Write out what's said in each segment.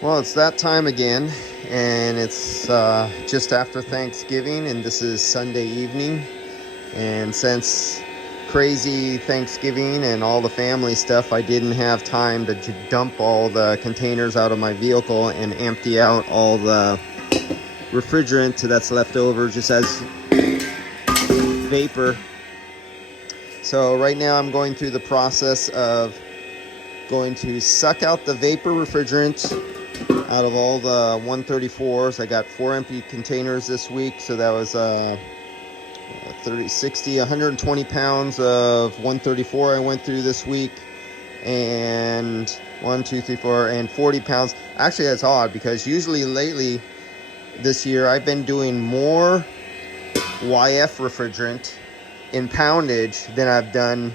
Well, it's that time again, and it's just after Thanksgiving, and this is Sunday evening. And since crazy Thanksgiving and all the family stuff, I didn't have time to dump all the containers out of my vehicle and empty out all the refrigerant that's left over just as vapor. So right now I'm going through the process of going to suck out the vapor refrigerant out of all the 134s. I got 4 empty containers this week, so that was 30, 60, 120 pounds of 134 I went through this week, and 1, 2, 3, 4, and 40 pounds. Actually, that's odd because usually lately this year I've been doing more YF refrigerant in poundage than I've done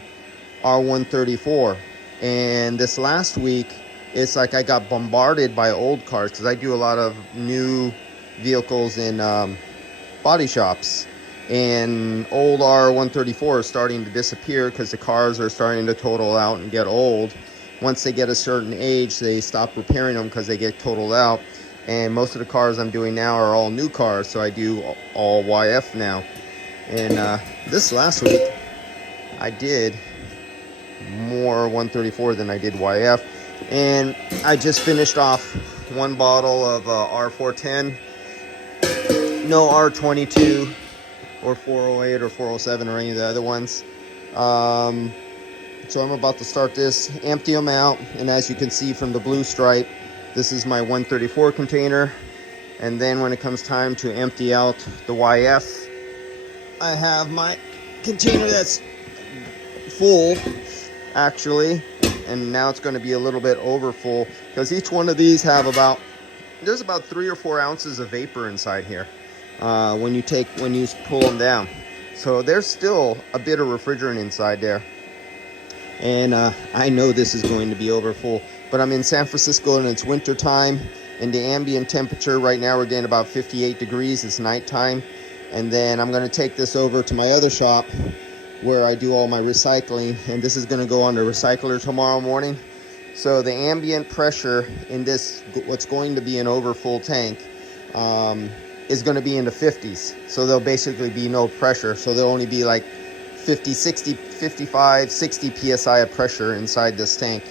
R134. And this last week, it's like I got bombarded by old cars because I do a lot of new vehicles in body shops. And old R134 is starting to disappear because the cars are starting to total out and get old. Once they get a certain age, they stop repairing them because they get totaled out. And most of the cars I'm doing now are all new cars, so I do all YF now. And this last week, I did more 134 than I did YF. And I just finished off one bottle of R410. No R22 or 408 or 407 or any of the other ones. So I'm about to start this, empty them out. And as you can see from the blue stripe, this is my 134 container. And then when it comes time to empty out the YF, I have my container that's full, actually, and now it's going to be a little bit over full because each one of these have there's about 3 or 4 ounces of vapor inside here when you pull them down. So there's still a bit of refrigerant inside there, and I know this is going to be over full. But I'm in San Francisco and it's winter time, and the ambient temperature right now we're getting about 58 degrees. It's nighttime, and then I'm going to take this over to my other shop where I do all my recycling, and this is going to go on the recycler tomorrow morning. So the ambient pressure in this, what's going to be an overfull tank, is going to be in the 50s. So there'll basically be no pressure. So there'll only be like 50, 60, 55, 60 psi of pressure inside this tank.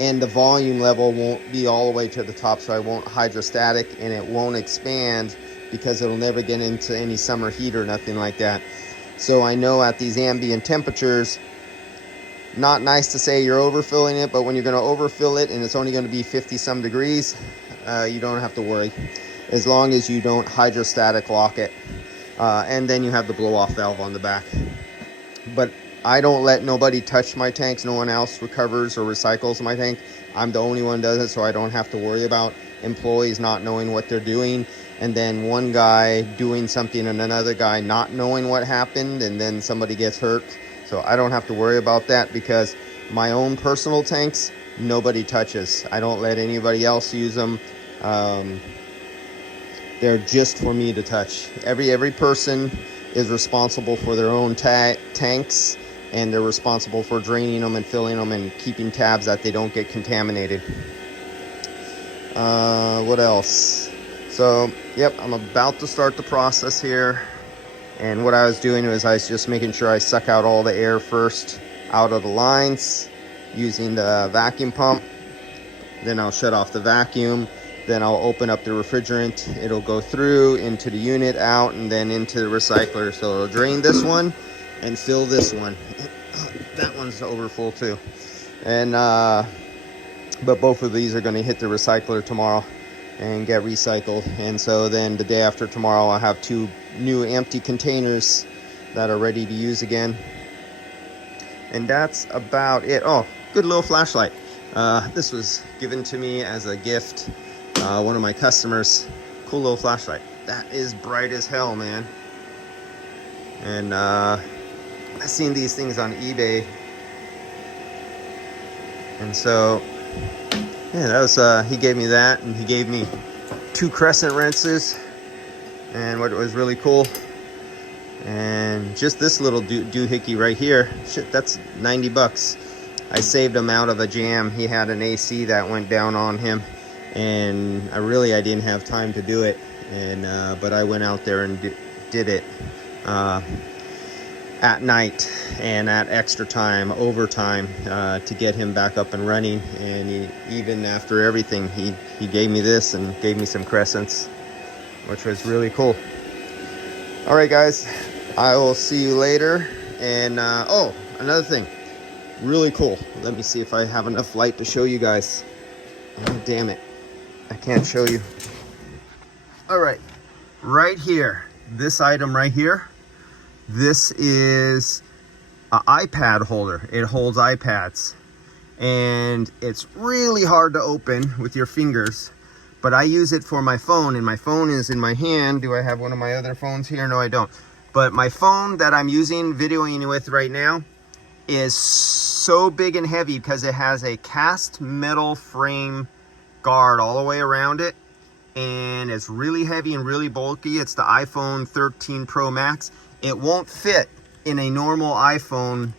And the volume level won't be all the way to the top, so I won't hydrostatic, and it won't expand because it'll never get into any summer heat or nothing like that. So I know at these ambient temperatures, not nice to say you're overfilling it, but when you're going to overfill it and it's only going to be 50 some degrees, you don't have to worry, as long as you don't hydrostatic lock it. And then you have the blow off valve on the back. But I don't let nobody touch my tanks. No one else recovers or recycles my tank. I'm the only one who does it, so I don't have to worry about employees not knowing what they're doing, and then one guy doing something and another guy not knowing what happened, and then somebody gets hurt. So I don't have to worry about that because my own personal tanks, nobody touches. I don't let anybody else use them. They're just for me to touch. Every person is responsible for their own tanks, and they're responsible for draining them and filling them and keeping tabs that they don't get contaminated. What else? So, yep, I'm about to start the process here. And what I was doing was I was just making sure I suck out all the air first out of the lines using the vacuum pump. Then I'll shut off the vacuum. Then I'll open up the refrigerant. It'll go through into the unit, out, and then into the recycler. So it'll drain this one and fill this one. That one's over full too. And but both of these are going to hit the recycler tomorrow and get recycled. And so then the day after tomorrow, I'll have 2 new empty containers that are ready to use again. And that's about it. Oh, good little flashlight. This was given to me as a gift. One of my customers. Cool little flashlight. That is bright as hell, man. And I seen these things on eBay. And so, yeah, that was, he gave me that, and he gave me 2 crescent wrenches, and what was really cool, and just this little doohickey right here, shit, that's 90 bucks. I saved him out of a jam. He had an AC that went down on him, and I didn't have time to do it, and but I went out there and did it at night and at extra time, overtime, to get him back up and running. And even after everything, he gave me this and gave me some crescents, which was really cool. All right, guys, I will see you later. And oh, another thing, really cool. Let me see if I have enough light to show you guys. Oh, damn it, I can't show you. All right, right here, this item right here, this is an iPad holder. It holds iPads, and it's really hard to open with your fingers, but I use it for my phone, and my phone is in my hand. Do I have one of my other phones here? No, I don't. But my phone that I'm using, videoing with right now, is so big and heavy because it has a cast metal frame guard all the way around it, and it's really heavy and really bulky. It's the iPhone 13 Pro Max. It won't fit in a normal iPhone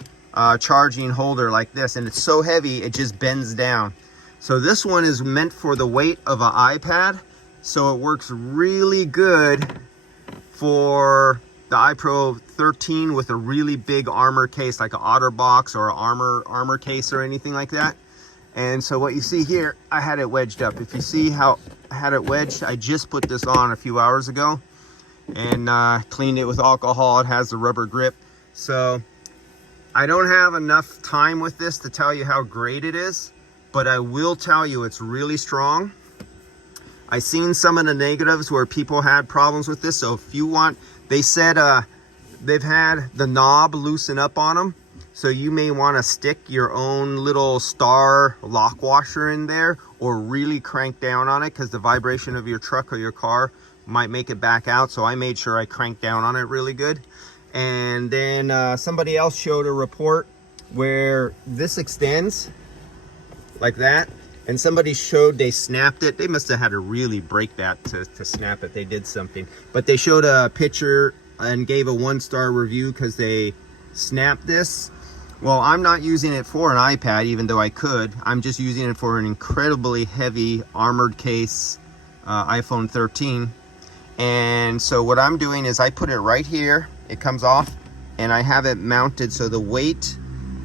charging holder like this, and it's so heavy it just bends down. So this one is meant for the weight of an iPad, so it works really good for the iPro 13 with a really big armor case, like an OtterBox or an armor case or anything like that. And so what you see here, I had it wedged up. If you see how I had it wedged, I just put this on a few hours ago and cleaned it with alcohol. It has the rubber grip. So I don't have enough time with this to tell you how great it is, but I will tell you it's really strong. I've seen some of the negatives where people had problems with this. So if you want, they said they've had the knob loosen up on them. So you may want to stick your own little star lock washer in there, or really crank down on it, because the vibration of your truck or your car might make it back out. So I made sure I cranked down on it really good. And then somebody else showed a report where this extends like that, and somebody showed they snapped it. They must have had to really break that to snap it. They did something, but they showed a picture and gave a 1-star review because they snapped this. Well, I'm not using it for an iPad, even though I could. I'm just using it for an incredibly heavy armored case iPhone 13. And so what I'm doing is I put it right here. It comes off, and I have it mounted so the weight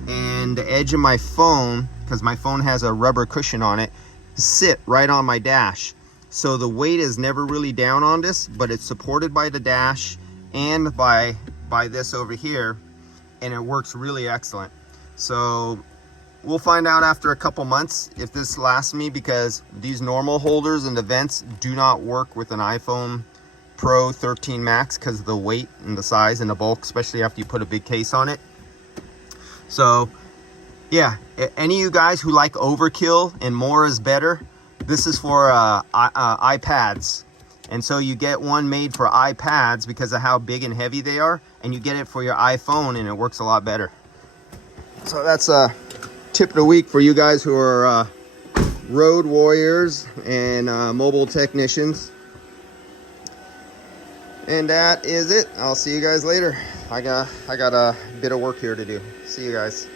and the edge of my phone, because my phone has a rubber cushion on it, sit right on my dash. So the weight is never really down on this, but it's supported by the dash and by this over here, and it works really excellent. So we'll find out after a couple months if this lasts me, because these normal holders and the vents do not work with an iPhone Pro 13 Max because of the weight and the size and the bulk, especially after you put a big case on it. So yeah, any of you guys who like overkill and more is better, this is for iPads. And so you get one made for iPads because of how big and heavy they are, and you get it for your iPhone, and it works a lot better. So that's a tip of the week for you guys who are road warriors and mobile technicians. And that is it. I'll see you guys later. I got a bit of work here to do. See you guys.